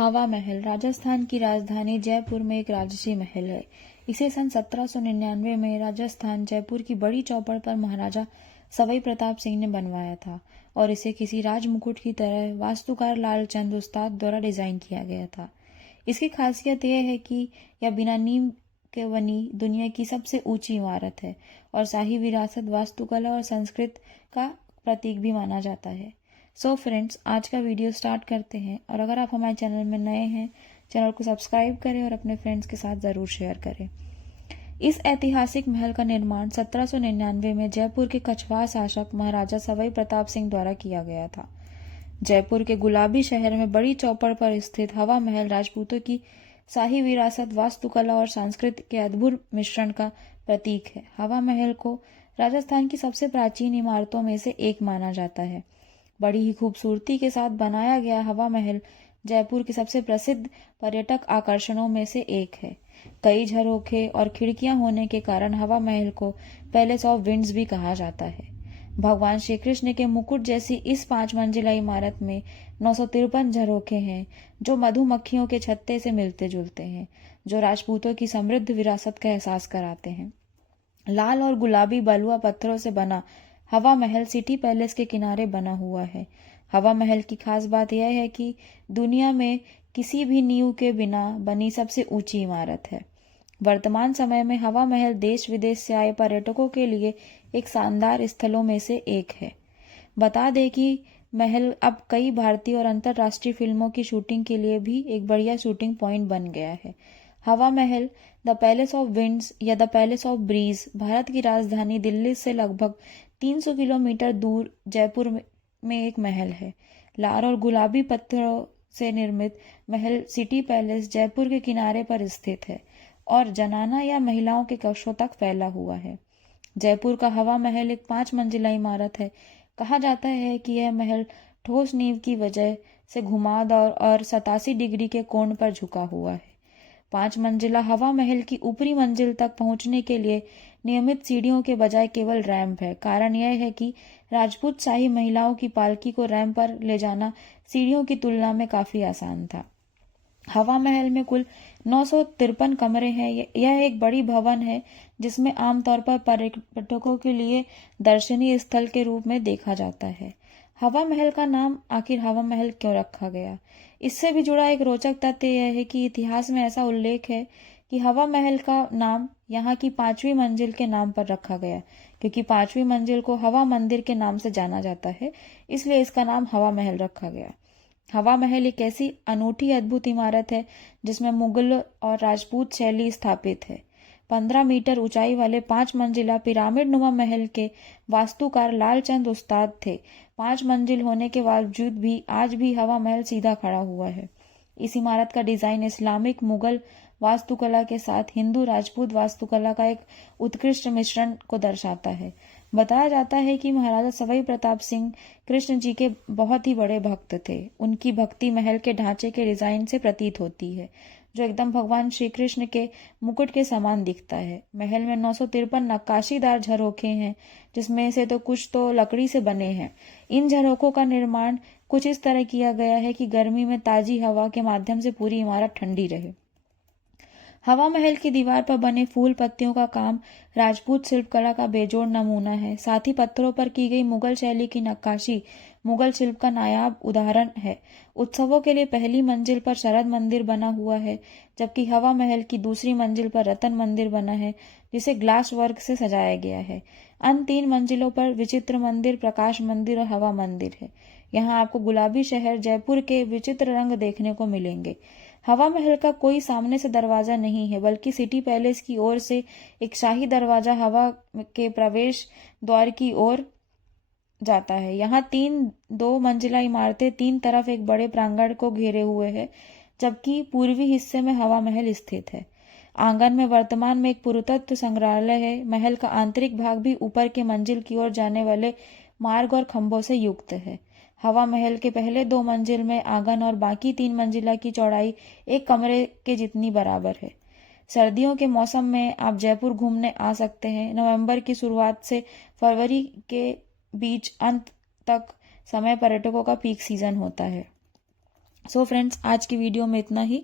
हवा महल राजस्थान की राजधानी जयपुर में एक राजसी महल है। इसे सन 1799 में राजस्थान जयपुर की बड़ी चौपड़ पर महाराजा सवाई प्रताप सिंह ने बनवाया था और इसे किसी राजमुकुट की तरह वास्तुकार लालचंद उस्ताद द्वारा डिजाइन किया गया था। इसकी खासियत यह है कि यह बिना नींव के बनी दुनिया की सबसे ऊंची इमारत है और शाही विरासत, वास्तुकला और संस्कृत का प्रतीक भी माना जाता है। सो फ्रेंड्स, आज का वीडियो स्टार्ट करते हैं और अगर आप हमारे चैनल में नए हैं, चैनल को सब्सक्राइब करें और अपने फ्रेंड्स के साथ ज़रूर शेयर करें। इस ऐतिहासिक महल का निर्माण 1799 में जयपुर के कछवाह शासक महाराजा सवाई प्रताप सिंह द्वारा किया गया था। जयपुर के गुलाबी शहर में बड़ी चौपड़ पर स्थित हवा महल राजपूतों की शाही विरासत, वास्तुकला और संस्कृति के अद्भुत मिश्रण का प्रतीक है। हवा महल को राजस्थान की सबसे प्राचीन इमारतों में से एक माना जाता है। बड़ी ही खूबसूरती के साथ बनाया गया हवा महल जयपुर के सबसे प्रसिद्ध पर्यटक आकर्षणों में से एक है। कई झरोखे और खिड़कियां होने के कारण हवा महल को पैलेस ऑफ विंड्स भी कहा जाता है। भगवान श्री कृष्ण के मुकुट जैसी इस 5 मंजिला इमारत में 953 झरोखे हैं, जो मधुमक्खियों के छत्ते से मिलते जुलते हैं, जो राजपूतों की समृद्ध विरासत का एहसास कराते हैं। लाल और गुलाबी बलुआ पत्थरों से बना हवा महल सिटी पैलेस के किनारे बना हुआ है। हवा महल की खास बात यह है कि दुनिया में किसी भी नींव के बिना बनी सबसे ऊंची इमारत है। वर्तमान समय में हवा महल देश विदेश से आए पर्यटकों के लिए एक शानदार स्थलों में से एक है। बता दें कि महल अब कई भारतीय और अंतर्राष्ट्रीय फिल्मों की शूटिंग के लिए भी एक बढ़िया शूटिंग पॉइंट बन गया है। Hawa Mahal the palace of winds या the palace of breeze Bharat की राजधानी दिल्ली से लगभग 300 किलोमीटर दूर जयपुर में एक महल है। लाल और गुलाबी पत्थरों से निर्मित महल सिटी पैलेस जयपुर के किनारे पर स्थित है और जनाना या महिलाओं के कक्षों तक फैला हुआ है। जयपुर का हवा महल एक 5 मंजिला इमारत है। कहा जाता है कि यह महल ठोस नींव की वजह से घुमावदार और 87 डिग्री के कोण पर झुका हुआ है। 5 मंजिला हवा महल की ऊपरी मंजिल तक पहुंचने के लिए नियमित सीढ़ियों के बजाय केवल रैंप है। कारण यह है कि राजपूत शाही महिलाओं की पालकी को रैंप पर ले जाना सीढ़ियों की तुलना में काफी आसान था। हवा महल में कुल 953 कमरे हैं। यह एक बड़ी भवन है जिसमें आमतौर पर पर्यटकों के लिए दर्शनीय स्थल के रूप में देखा जाता है। हवा महल का नाम आखिर हवा महल क्यों रखा गया? इससे भी जुड़ा एक रोचक तथ्य यह है कि इतिहास में ऐसा उल्लेख है कि हवा महल का नाम यहाँ की 5वीं मंजिल के नाम पर रखा गया, क्योंकि 5वीं मंजिल को हवा मंदिर के नाम से जाना जाता है, इसलिए इसका नाम हवा महल रखा गया। हवा महल एक ऐसी अनूठी अद्भुत इमारत है जिसमें मुगल और राजपूत शैली स्थापित है। 15 मीटर ऊंचाई वाले 5 मंजिला पिरामिड नुमा महल के वास्तुकार लालचंद उस्ताद थे। 5 मंजिल होने के बावजूद भी आज भी हवा महल सीधा खड़ा हुआ है। इस इमारत का डिजाइन इस्लामिक मुगल वास्तुकला के साथ हिंदू राजपूत वास्तुकला का एक उत्कृष्ट मिश्रण को दर्शाता है। बताया जाता है कि महाराजा सवाई प्रताप सिंह कृष्ण जी के बहुत ही बड़े भक्त थे। उनकी भक्ति महल के ढांचे के डिजाइन से प्रतीत होती है, जो एकदम भगवान श्री कृष्ण के मुकुट के समान दिखता है। महल में 953 नक्काशीदार झरोखे हैं, जिसमें से तो कुछ तो लकड़ी से बने हैं। इन झरोखों का निर्माण कुछ इस तरह किया गया है कि गर्मी में ताजी हवा के माध्यम से पूरी इमारत ठंडी रहे। हवा महल की दीवार पर बने फूल पत्तियों का काम राजपूत शिल्पकला का बेजोड़ नमूना है। साथ ही पत्थरों पर की गई मुगल शैली की नक्काशी मुगल शिल्प का नायाब उदाहरण है। उत्सवों के लिए पहली मंजिल पर शरद मंदिर बना हुआ है, जबकि हवा महल की दूसरी मंजिल पर रतन मंदिर बना है, जिसे ग्लास वर्क से सजाया गया है। अन्य 3 मंजिलों पर विचित्र मंदिर, प्रकाश मंदिर और हवा मंदिर है। यहाँ आपको गुलाबी शहर जयपुर के विचित्र रंग देखने को मिलेंगे। हवा महल का कोई सामने से दरवाजा नहीं है, बल्कि सिटी पैलेस की ओर से एक शाही दरवाजा हवा के प्रवेश द्वार की ओर जाता है। यहाँ 2 मंजिला इमारतें 3 तरफ एक बड़े प्रांगण को घेरे हुए है, जबकि पूर्वी हिस्से में हवा महल स्थित है। आंगन में वर्तमान में एक पुरातत्व संग्रहालय है। महल का आंतरिक भाग भी ऊपर के मंजिल की ओर जाने वाले मार्ग और खंभों से युक्त है। हवा महल के पहले 2 मंजिल में आंगन और बाकी 3 मंजिला की चौड़ाई एक कमरे के जितनी बराबर है। सर्दियों के मौसम में आप जयपुर घूमने आ सकते हैं। नवंबर की शुरुआत से फरवरी के बीच अंत तक समय पर्यटकों का पीक सीजन होता है। सो फ्रेंड्स, आज की वीडियो में इतना ही।